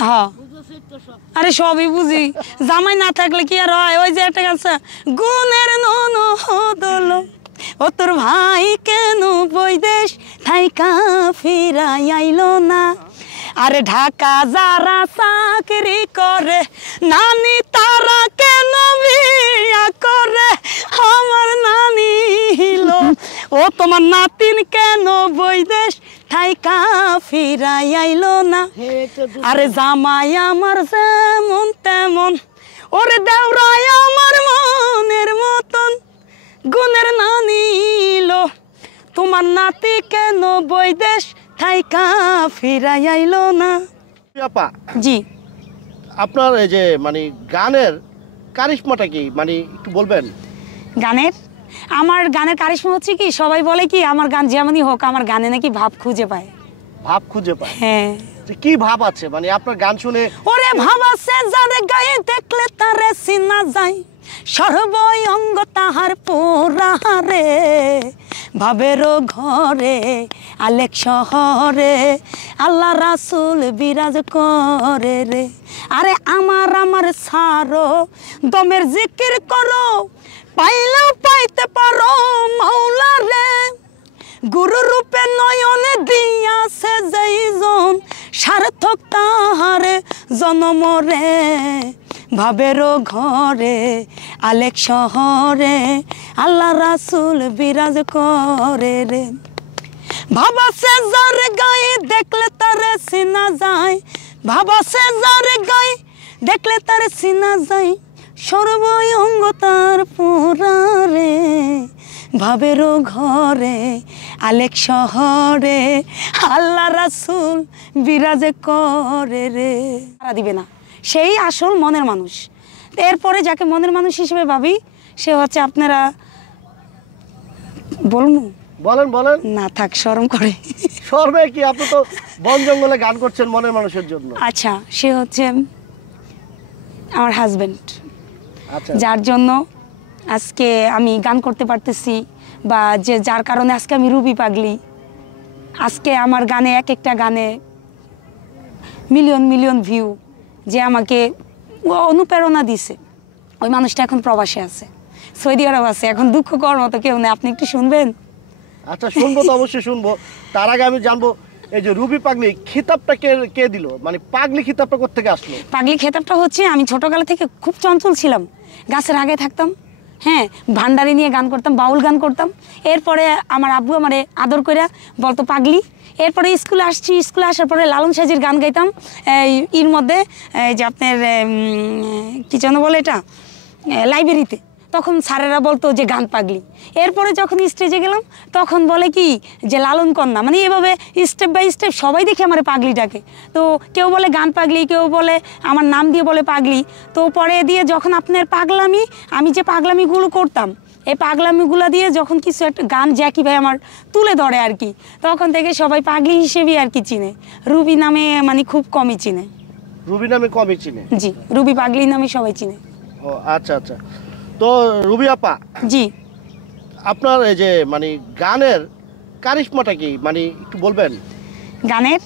হ্যাঁ আরে সবই বুঝি জামাই না থাকলে কি আর হয় ওই যে একটা আছে গুণের ননদল ও তোর ভাই কেন বৈদেশ থাইকা ফিরাই আইলো না আরে ঢাকা যারা চাকরি করে নানি তারা কেন বিয়া করে আমার নানি হিলো ও তোমার নাতিন কেন বৈদেশ থাইকা ফিরাই আইলো না আরে জামাই আমার যেমন তেমন ওরে দেওরাই আমার মনের মতন গুণের নানিলো তোমার নাতি কেন বৈদেশ থাইকা ফিরাই আইলো না আপা জি আপনার এই যে মানে গানের কারিশমাটা কি মানে একটু বলবেন গানের আমার গানের কারিশমা হচ্ছে কি সবাই বলে কি আমার গান যেমনই হোক আমার গানে নাকি ভাব খুঁজে পায় ভাব খুঁজে পায় হ্যাঁ কি ভাব আছে মানে আপনার গান শুনে ওরে ভাব আছে যারে গায়ে দেখলে তারে চিনা যায় সর্বই অঙ্গ তাহার পোড়ারে ভাবেরও ঘরে আলেক শহরে আল্লাহ রাসূল বিরাজ করে রে আরে আমার সারো দমের জিকির করো পাইলেও পাইতে পারো মাওলা রে গুরু রূপে নয়নে দিয়াছে যেইজন সার্থক তাহারে জনম রে ভাবেরও ঘরে আলেক শহরে আল্লাহ রাসূল বিরাজ করে রে বাবা সে যার গায়ে দেখলে তারে চিনা যায় বাবা সে যার গায়ে দেখলে তারে চিনা যায় সর্বই অঙ্গ তার পুরারে ভাবেরও ঘরে আলেক শহরে আল্লাহ রাসূল বিরাজ করে রে দিবে না সেই আসল মনের মানুষ এরপরে যাকে মনের মানুষ হিসেবে ভাবি সে হচ্ছে আপনারা বলবো বলেন বলেন না থাক শরম করে শরমে কি আপনি তো বন জঙ্গলে গান করছেন মনের মানুষের জন্য আচ্ছা সে হচ্ছে আমার হাজবেন্ড আচ্ছা যার জন্য আজকে আমি গান করতে পারতেছি বা যে যার কারণে আজকে আমি রুবি পাগলি আজকে আমার গানে এক একটা গানে মিলিয়ন মিলিয়ন ভিউ যে আমাকে অনুপ্রেরণা দিছে ওই মানুষটা এখন প্রবাসে আছে সৌদি আরব আছে এখন দুঃখ করার মতো কেউ নেই আপনি একটু শুনবেন আচ্ছা শুনবো তো অবশ্যই শুনবো তার আগে আমি জানবো এই যে রুবি পাগলি খিতাবটা কে দিল মানে পাগলি খিতাবটা কোত্থেকে আসলো পাগলি খেতাবটা হচ্ছে আমি ছোটকাল থেকে খুব চঞ্চল ছিলাম গাছের আগে থাকতাম হ্যাঁ ভান্ডারি নিয়ে গান করতাম বাউল গান করতাম এরপরে আমার আব্বু আমারে আদর করে বলতো পাগলি এরপরে স্কুলে আসছি স্কুলে আসার পরে লালন সাজির গান গাইতাম এর মধ্যে যে আপনার কী যেন বলে এটা লাইব্রেরিতে তখন স্যারেরা বলতো যে গান পাগলি এরপরে যখন স্টেজে গেলাম তখন বলে কি যে লালন কন্যা মানে এভাবে স্টেপ বাই স্টেপ সবাই দেখে আমার পাগলি ডাকে তো কেউ বলে গান পাগলি কেউ বলে আমার নাম দিয়ে বলে পাগলি তো পরে দিয়ে যখন আপনার পাগলামি আমি যে পাগলামিগুলো করতাম এই পাগলামিগুলো দিয়ে যখন কিছু একটা গান জ্যাকি ভাই আমার তুলে ধরে আর কি তখন থেকে সবাই পাগলি হিসেবেই আর কি চিনে রুবি নামে মানে খুব কমই চিনে রুবি নামে কমই চিনে জি রুবি পাগলি নামে সবাই চিনে ও আচ্ছা আচ্ছা তো রুবি আপা জি আপনার এই যে মানে গানের কারিশমাটা কি মানে একটু বলবেন গানের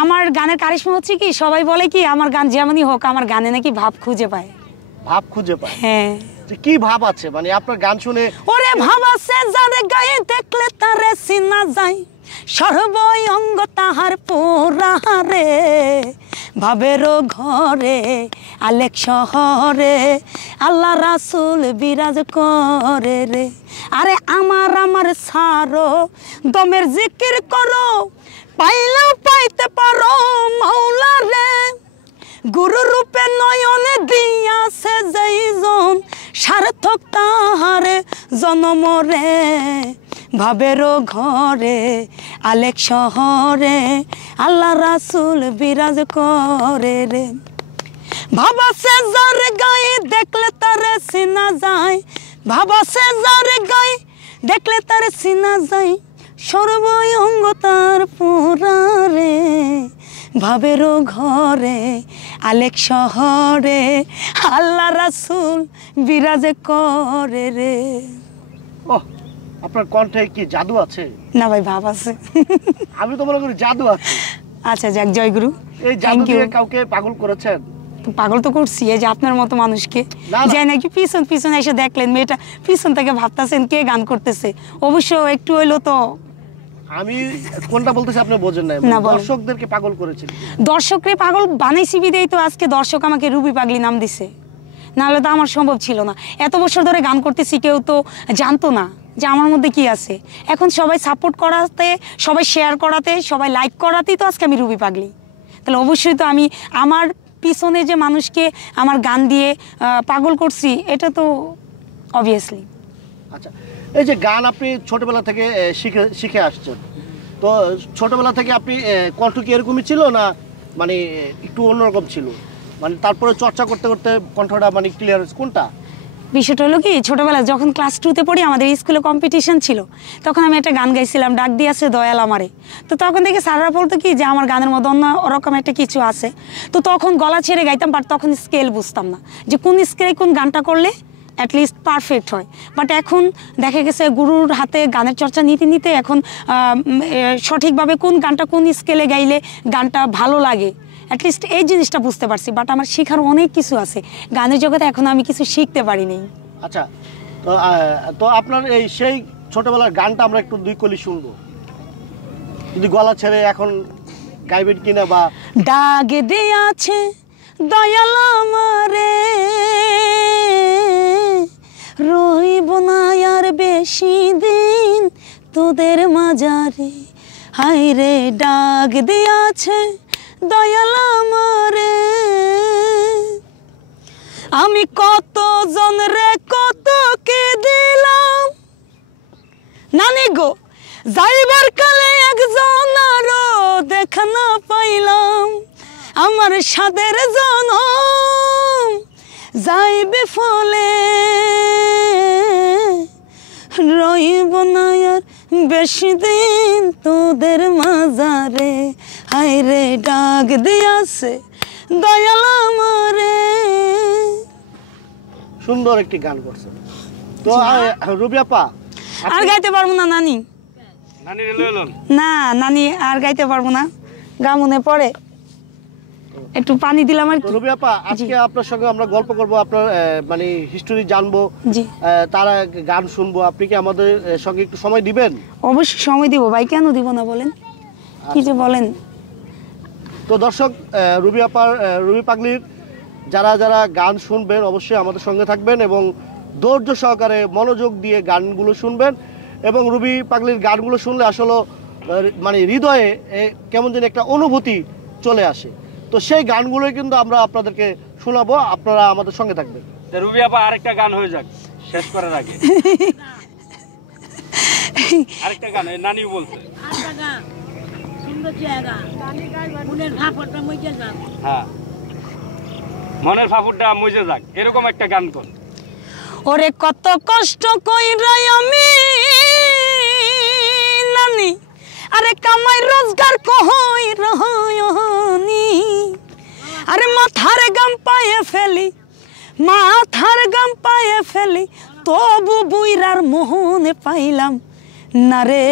আমার গানের কারিশমা হচ্ছে কি সবাই বলে কি আমার গান যেমনই হোক আমার গানে নাকি ভাব খুঁজে পায় ভাব খুঁজে পায় হ্যাঁ কি ভাব আছে মানে আপনার গান শুনে ওরে ভাব আছে যারে গায়ে দেখলে তারে চিনা যায় সর্বই অঙ্গ তাহার পোড়ারে ভাবেরও ঘরে আলেক শহরে আল্লাহ রাসূল বিরাজ করে রে আরে আমার সারো দমের জিকির করো পাইলেও পাইতে পারো মাওলা রে গুরু রূপে নয়নে দিয়াছে যেইজন সার্থক তাহারে জনম রে ভাবেরও ঘরে আলেক শহরে আল্লাহ রাসূল বিরাজ করে রে বাবা সে যার গায়ে দেখলে তারে চিনা যায় বাবা সে যার গায়ে দেখলে তারে চিনা যায় সর্বই অঙ্গ তার পুরারে ভাবেরও ঘরে আলেক শহরে আল্লাহ রাসূল বিরাজ করে রে ওহ আপনার কণ্ঠে কি জাদু আছে না ভাই ভাব আছে আমি তো মনে করি জাদু আছে আচ্ছা যাক, জয়গুরু। এই জাদু থ্যাংক ইউ। দিয়ে কাউকে পাগল করেছেন? পাগল তো করছি, এই যে আপনার মতো মানুষকে না, না। যে নাকি পিছন পিছন এসে দেখলেন মেয়েটা পিছন থেকে ভাবতেছেন কে গান করতেছে, অবশ্য একটু হইলো তো। আমি কোনটা বলতেছি আপনি বোঝেন নাই, না, বলেন। দর্শকদেরকে পাগল করেছেন। দর্শকরে পাগল বানাইছি বিদেই তো আজকে দর্শক আমাকে রুবি পাগলি নাম দিছে, নাহলে তো আমার সম্ভব ছিল না। এত বছর ধরে গান করতেছি, কেউ তো জানতো না যে আমার মধ্যে কি আছে। এখন সবাই সাপোর্ট করাতে, সবাই শেয়ার করাতে, সবাই লাইক করাতেই তো আজকে আমি রুবি পাগলি। তাহলে অবশ্যই তো আমি আমার পিছনে যে মানুষকে আমার গান দিয়ে পাগল করছি, এটা তো অবভিয়াসলি। আচ্ছা, এই যে গান আপনি ছোটবেলা থেকে শিখে আসছেন, তো ছোটবেলা থেকে আপনি কণ্ঠ কি এরকমই ছিল না মানে একটু অন্যরকম ছিল, মানে তারপরে চর্চা করতে করতে কণ্ঠটা মানে ক্লিয়ার কোনটা? বিষয়টা হলো কি, ছোটবেলায় যখন ক্লাস 2-তে পড়ি আমাদের স্কুলে কম্পিটিশন ছিল, তখন আমি একটা গান গাইছিলাম, ডাক দিয়েছে দয়াল আমারে। তো তখন থেকে স্যাররা বলতো কি যে আমার গানের মধ্যে অন্য ওরকম একটা কিছু আছে। তো তখন গলা ছেড়ে গাইতাম, বাট তখন স্কেল বুঝতাম না যে কোন স্কেলে কোন গানটা করলে অ্যাটলিস্ট পারফেক্ট হয়। বাট এখন দেখা গেছে গুরুর হাতে গানের চর্চা নিতে নিতে এখন সঠিকভাবে কোন গানটা কোন স্কেলে গাইলে গানটা ভালো লাগে, অ্যাটলিস্ট এই জিনিসটা বুঝতে পারছি। বাট আমার শেখার অনেক কিছু আছে গানের জগতে, এখন আমি কিছু শিখতে পারিনি। আচ্ছা, তো আপনার এই সেই ছোটবেলার গানটা আমরা একটু দুই কলি শুনবো, যদি গলা ছেড়ে এখন গাইবেন কিনা। বা ডাক দিয়াছে দয়াল আমারে, রইব না আর বেশি দিন তোদের মাঝারে। হায় রে ডাক দিয়াছে দয়াল আমারে, আমি কত জন রে কত কে দিলাম, নানি গো যাইবার কালে একজন আরো দেখা না পাইলাম, আমার সাদের জনম যাইবে ফলে, রইব না আর বেশি দিন তোদের মাঝারে। হায় রে ডাক দিয়াছে দয়াল আমারে। সুন্দর একটি গান করছেন। তো রুবি আপা, আর গাইতে পারবো না নানি, নানি রে লইলন না নানি আর গাইতে পারবো না, গা মনে পড়ে। একটু পানি দিলাম আর তো কি। রুবি আপা, আজকে আপনার সঙ্গে আমরা গল্প করব, আপনার মানে হিস্টোরি জানবো, জি তারা গান শুনবো। আপনি কি আমাদের সঙ্গে একটু সময় দিবেন? অবশ্যই সময় দিব ভাই, কেন দিব না বলেন, কি যে বলেন। তো দর্শক, রুবি আপার রুবি পাগলির যারা যারা গান শুনবেন অবশ্যই আমাদের সঙ্গে থাকবেন এবং ধৈর্য সহকারে মনোযোগ দিয়ে গানগুলো শুনবেন। এবং রুবি পাগলির গানগুলো শুনলে আসলে মানে হৃদয়ে কেমন যেন একটা অনুভূতি চলে আসে। তো সেই গানগুলোই কিন্তু আমরা আপনাদেরকে শোনাবো, আপনারা আমাদের সঙ্গে থাকবেন। রুবি আপা আরেকটা গান হয়ে যাক শেষ করার আগে। আরেকটা গান নানি বলছে। হ্যাঁ, মনের ফাফুরটা মজে যাক, এরকম একটা গান কর। ওরে কত কষ্ট কইরাই আমি নানি, আরে কামাই রোজগার কই রহনি, আরে মাথার গাম পায়ে ফেলি, মাথার গাম পায়ে ফেলি, তবু বুইরার মোহনে পাইলাম না রে।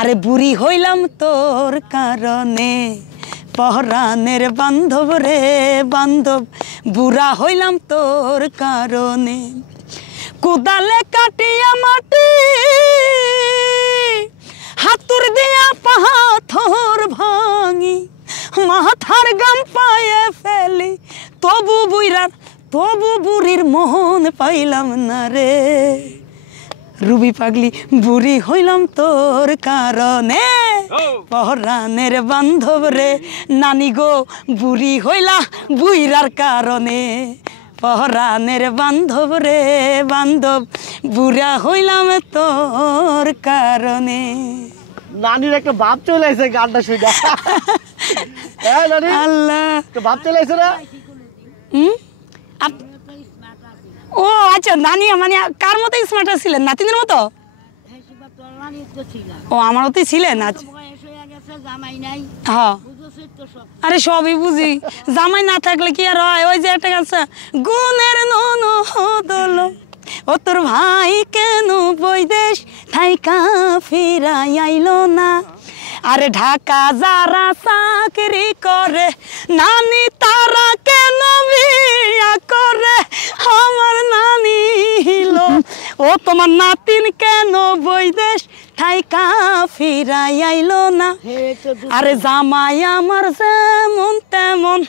আরে বুড়ি হইলাম তোর কারণে, পহরানের বান্ধব রে বান্ধব, বুড়া হইলাম তোর কারণে। কুদালে কাটিয়া মাটি, হাতুর দিয়া পাথর ভাঙি, মাথার গাম পায়ে ফেলি, তবু বুইরার তবু বুড়ির মোহন পাইলাম না রে। রুবি পাগলি বুড়ি হইলাম তোর কারণে, পহরানের বান্ধব রে নানি গো, বুড়ি হইলা বুইরার কারণে, পহরানের বান্ধব রে বান্ধব, বুড়া হইলাম তোর কারণে। নানির একটা ভাব চলে আসে গানটা শুনে। হ্যাঁ নানি, আল্লাহ, একটা ভাব চলে আসে না? ও আচ্ছা, নানি মানে কার মতো স্মার্ট ছিলেন, নাতিনের মতো? ও আমারও তো ছিলেন। আচ্ছা হ্যাঁ, আরে সবই বুঝি, জামাই না থাকলে কি আর হয়। ওই যে একটা গাছ, গুণের ননদল ও তোর ভাই কেন বৈদেশ থাইকা ফিরাই আইলো না, আরে ঢাকা যারা চাকরি করে নানি তারা কেন বিয়া করে আমার নানি হিলো ও তোমার নাতিন কেন বৈদেশ থাইকা ফিরাই আইলো না আরে জামাই আমার যেমন তেমন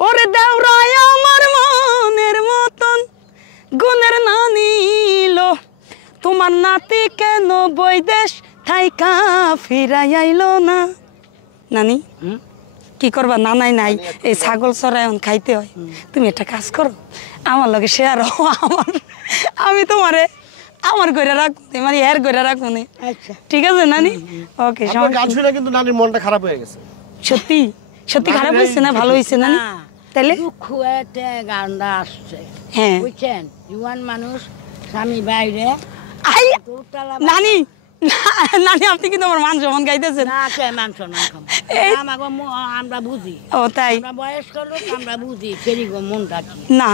ওরে দেওরাই আমার মনের মতন গুণের নানিলো তোমার নাতি কেন বৈদেশ থাইকা ফিরাই আইলো না নানি কি করবা নানাই নাই এই ছাগল চড়াই খাইতে হয় তুমি একটা কাজ করো আমার লগে শেয়ার হও আমি তোমারে আমার ঘরে রাখবো মানে এর ঘরে রাখবো না আচ্ছা ঠিক আছে নানি ওকে আপনার গান শুনে কিন্তু নানির মনটা খারাপ হয়ে গেছে। সত্যি সত্যি খারাপ হয়েছে না ভালো হয়েছে নানি তাহলে দুঃখ এতে গানটা আসছে হ্যাঁ বুঝছেন জুয়ান মানুষ স্বামী বাইরে আই দোতলা নানি নানি আপনি কিন্তু আমার মান সম্মান গাইতেছেন না কে মাংস না খাবো আমাকে আমরা বুঝি ও তাই আমরা বয়স্ক লোক আমরা বুঝি সেরকম মনটা কি না